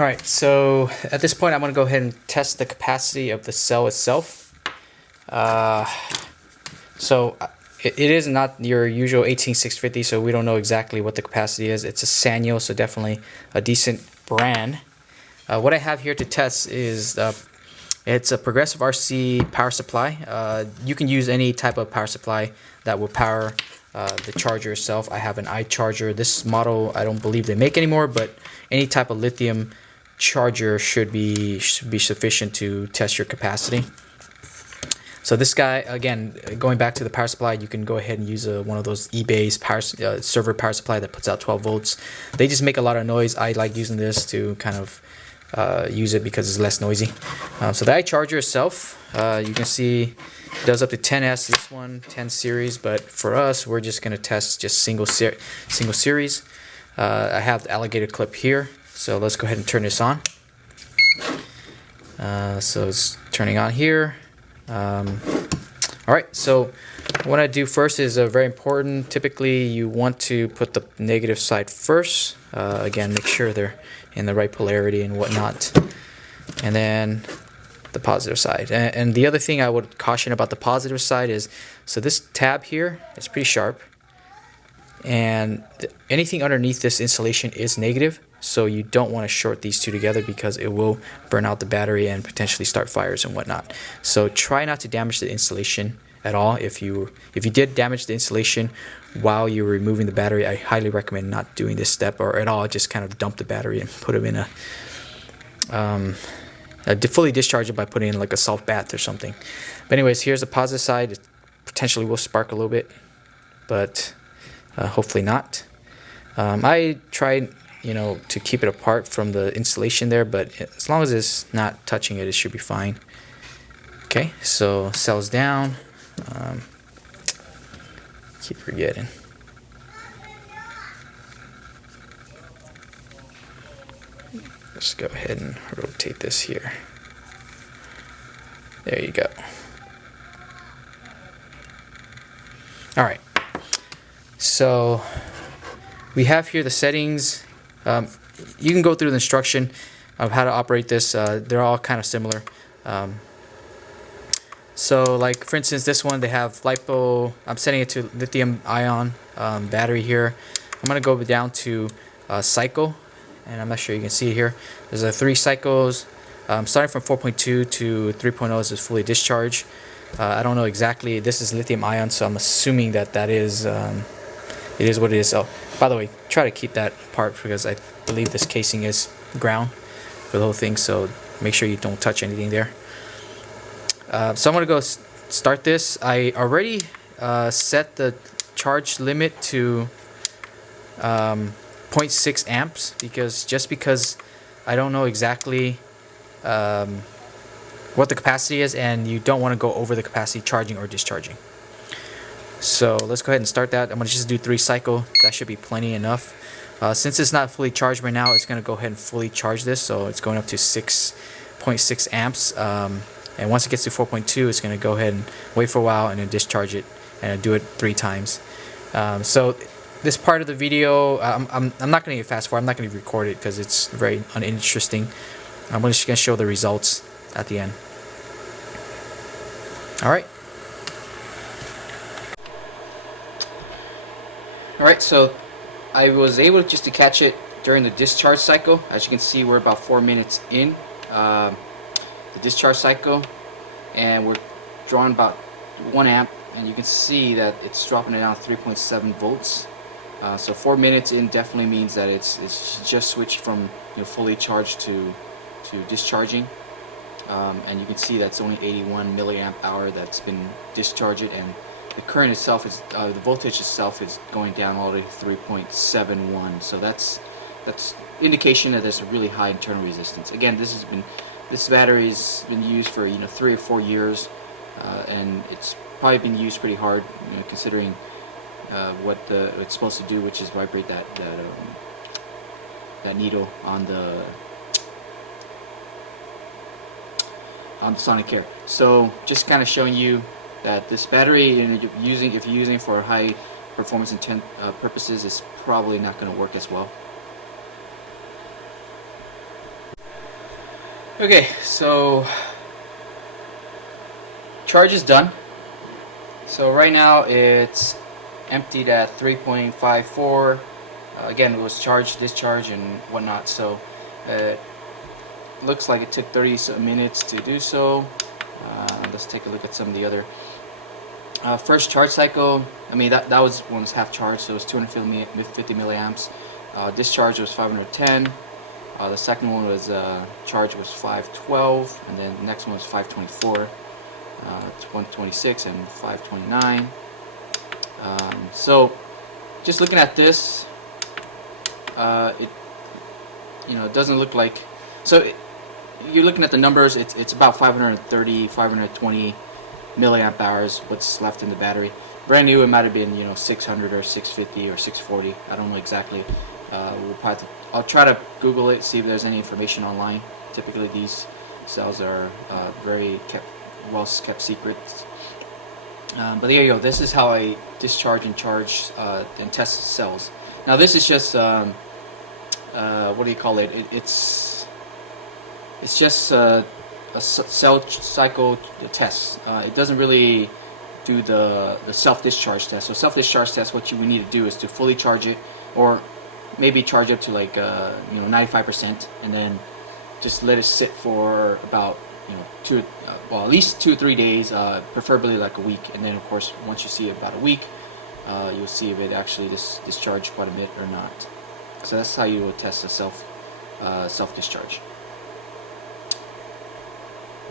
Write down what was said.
Alright, so at this point I'm going to go ahead and test the capacity of the cell itself. It is not your usual 18650, so we don't know exactly what the capacity is. It's a Sanyo, so definitely a decent brand. What I have here to test is it's a Progressive RC power supply. You can use any type of power supply that will power the charger itself. I have an iCharger. This model I don't believe they make anymore, but any type of lithium charger should be sufficient to test your capacity. So this guy, again, going back to the power supply, you can go ahead and use one of those eBay's power server power supply that puts out 12 volts. They just make a lot of noise. I like using this to kind of use it because it's less noisy. So the iCharger itself, you can see it does up to 10S. This one 10 series, but for us, we're just going to test just single series. I have the alligator clip here, so let's go ahead and turn this on. So it's turning on here. Alright, so what I do first is very important. Typically you want to put the negative side first. Again, make sure they're in the right polarity and whatnot, and then the positive side. And the other thing I would caution about the positive side is, so this tab here is pretty sharp, and anything underneath this insulation is negative, so you don't want to short these two together because it will burn out the battery and potentially start fires and whatnot. So try not to damage the insulation at all. If you did damage the insulation while you're removing the battery, I highly recommend not doing this step or at all. Just kind of dump the battery and put them in fully discharge it by putting in like a salt bath or something. But anyways, here's the positive side. It potentially will spark a little bit, but hopefully not. I tried to keep it apart from the insulation there, but as long as it's not touching it, it should be fine. Okay, so cells down. Keep forgetting. Let's go ahead and rotate this here. There you go. Alright, so we have here the settings. You can go through the instruction of how to operate this. They're all kind of similar. So like for instance, this one, they have LiPo. I'm setting it to lithium ion battery here. I'm going to go down to cycle, and I'm not sure you can see it here. There's 3 cycles. Starting from 4.2 to 3.0 is fully discharged. I don't know exactly. This is lithium ion, so I'm assuming that is it is what it is. So, by the way, try to keep that apart because I believe this casing is ground for the whole thing. So make sure you don't touch anything there. So I'm gonna go start this. I already set the charge limit to 0.6 amps because I don't know exactly what the capacity is, and you don't want to go over the capacity charging or discharging. So let's go ahead and start that. I'm going to just do 3 cycle. That should be plenty enough. Since it's not fully charged right now, it's going to go ahead and fully charge this. So it's going up to 6.6 amps. And once it gets to 4.2, it's going to go ahead and wait for a while and then discharge it and do it 3 times. So this part of the video, I'm not going to fast forward. I'm not going to record it because it's very uninteresting. I'm just going to show the results at the end. Alright. Alright, so I was able just to catch it during the discharge cycle. As you can see, we're about 4 minutes in the discharge cycle, and we're drawing about 1 amp, and you can see that it's dropping it down to 3.7 volts. So 4 minutes in definitely means that it's just switched from fully charged to discharging. And you can see that's only 81 milliamp hour that's been discharged, and the current itself is the voltage itself is going down all the way to 3.71. So that's indication that there's a really high internal resistance. Again, this battery's been used for 3 or 4 years, and it's probably been used pretty hard, considering what it's supposed to do, which is vibrate that needle on the Sonicare. So just kind of showing you that this battery, if you're using it for high performance intent purposes, is probably not going to work as well. Okay, so charge is done. So right now it's emptied at 3.54. Again, it was charge, discharge, and whatnot. So looks like it took 30 minutes to do so. Let's take a look at some of the other. First charge cycle, I mean that was when it was half charged, so it was 250 milliamps. Discharge was 510. The second one was charge was 512, and then the next one was 524. It's 126 and 529. So just looking at this, it it doesn't look like, so you're looking at the numbers, it's about 530, 520 milliamp hours what's left in the battery. Brand new, it might have been 600 or 650 or 640. I don't know exactly. I'll try to Google it, see if there's any information online. Typically these cells are very well kept secrets. But there you go. This is how I discharge and charge and test cells. Now this is just what do you call it? It's just a cell cycle test. It doesn't really do the self-discharge test. So self-discharge test, what we need to do is to fully charge it, or maybe charge up to like 95%, and then just let it sit for about at least 2 or 3 days, preferably like a week. And then of course once you see it about a week, you'll see if it actually discharged quite a bit or not. So that's how you will test a self-discharge.